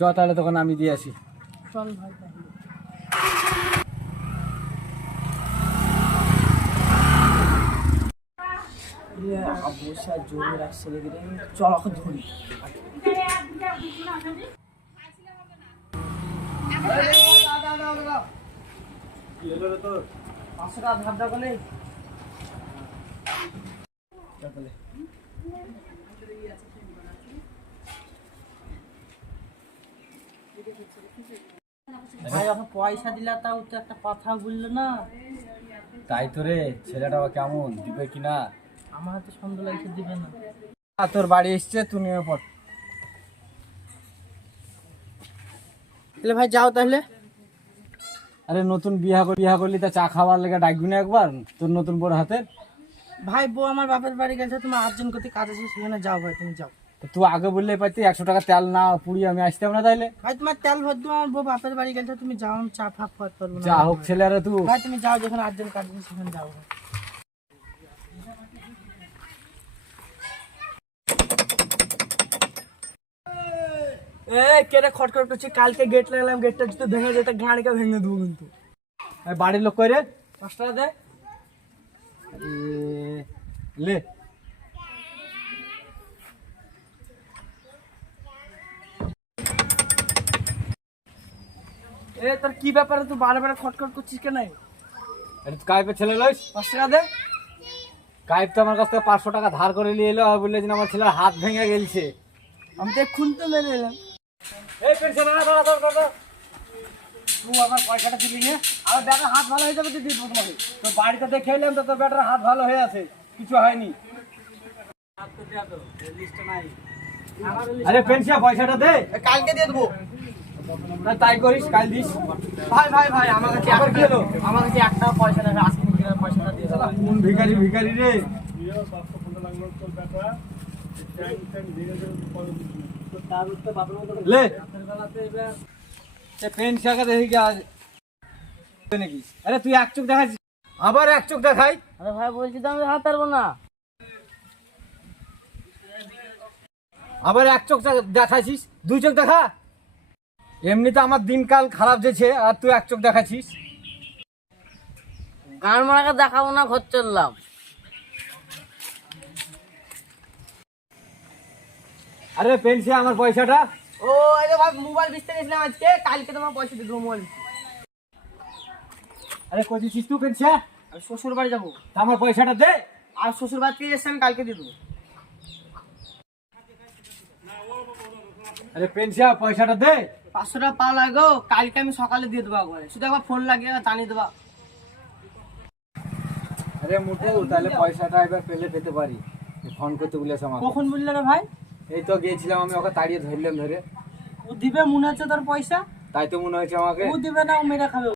চ তাহলে তখন আমি দিয়ে আসি। চল ভাই তাহলে। বসে জোরে রাখছে লেগে চল ওকে ধরি। তোর 500 টাকা ধার দাও বলে ভাই ওকে পয়সা দিলা তাও তো একটা কথা বললো না। তাই তো রে, ছেলেটা কেমন, দিবে কিনা? আমার হাতে সন্দেহ লাগছে দিবে না। তোর বাড়ি এসছে, তুই নিয়ে পড়। তাহলে ভাই যাও তাহলে। আরে নতুন বিয়া করলি তা চা খাওয়ার লেগে ডাকবি না একবার তোর নতুন বড় হাতে? ভাই বউ আমার বাপের বাড়ি গেছে, তুমি আর্জেন্ট করতে কাজ আছে, সেখানে যাও ভাই, তুমি যাও। তুই আগে বললে পাইতি 100 টাকা তেল না পুড়ি আমি আসতাম না। তাইলে ভাই তোমার তেল ভর দেবো, আমার বউ বাপের বাড়ি গেছে, তুমি যাও, আমি চা ফাঁক খাওয়াতে পারবো না। যা হোক ছেলে রে তুই। ভাই তুমি যাও, যেখানে আর্জেন্ট কাজ আছে সেখানে যাও। কেটে খটখট করছি, কালকে গেট লাগালাম, গেটটা যদি ভেঙে যেটা গাড়িকে ভেঙে দেবো কিন্তু। বাড়ির লোক কই রে? 5 টাকা দে। লে তোর কি ব্যাপারে তুই বারে বারে খটখট করছিস কেন? কাইপের ছেলে লইস? 5 টাকা দে। কাইপ তো আমার কাছ থেকে 500 টাকা ধার করে নিয়ে এলো আর বললে যে আমার ছেলের হাত ভেঙে গেছে। আমি তো খুন তো মেরে এলাম। এই পেনশন না দাঁড়া তুই আমার পয়সাটা দিবি না? আমার ব্যাটার হাত ভালো হয়ে যাবে, তুই দিব তোমাকে। তো বাড়িতে দেখে এলাম তো তোর ব্যাটার হাত ভালো হয়ে আছে, কিছু হয়নি। আরে পেনশন পয়সাটা দে। কালকে দিয়ে দেবো। তাই করিস, কাল দিস। ভাই ভাই ভাই আমার কাছে আবার কি হলো? আমার কাছে একটা পয়সা নেই, আজকে দিনের পয়সাটা দিয়ে দাও। কোন ভিখারি রে? লে পেন শাখা দেখি কি আজ নাকি? আরে তুই এক চোখ দেখাচ্ছিস, আবার এক চোখ দেখাই। আরে ভাই বলছি তো আমি হাত পারবো না। আবার এক চোখ দেখাচ্ছিস, দুই চোখ দেখা। এমনিতে আমার দিনকাল খারাপ যেছে আর তুই এক চোখ দেখাচ্ছিস। গান মারাকে দেখাবো না, ঘর চললাম। আরে পেনশন আমার পয়সাটা। ও আরে ভাই মোবাইল বেচতে গেছিলাম আজকে, কালকে তোমার পয়সা দিয়ে দেবো মোবাইল। আরে কইছিস তুই পেনশন? আমি শ্বশুর বাড়ি যাবো, আমার পয়সাটা দে। আর শ্বশুর বাড়ি থেকে এসে আমি কালকে দিয়ে দেবো। আরে পেনশন পয়সাটা দে। 500 টাকা পাওয়া লাগো, কালকে আমি সকালে দিয়ে দেবো একবারে, শুধু একবার ফোন লাগিয়ে জানিয়ে দেবা। আরে মুটু তাহলে পয়সাটা এবার পেতে পারি, ফোন করতে বলেছে আমাকে। কখন বললে রে ভাই? এই তো গিয়েছিলাম আমি, ওকে তাড়িয়ে ধরলাম ধরে। ও দিবে মনে হচ্ছে তোর পয়সা? তাই তো মনে হয়েছে আমাকে। ও দিবে না, ও মেরে খাবে।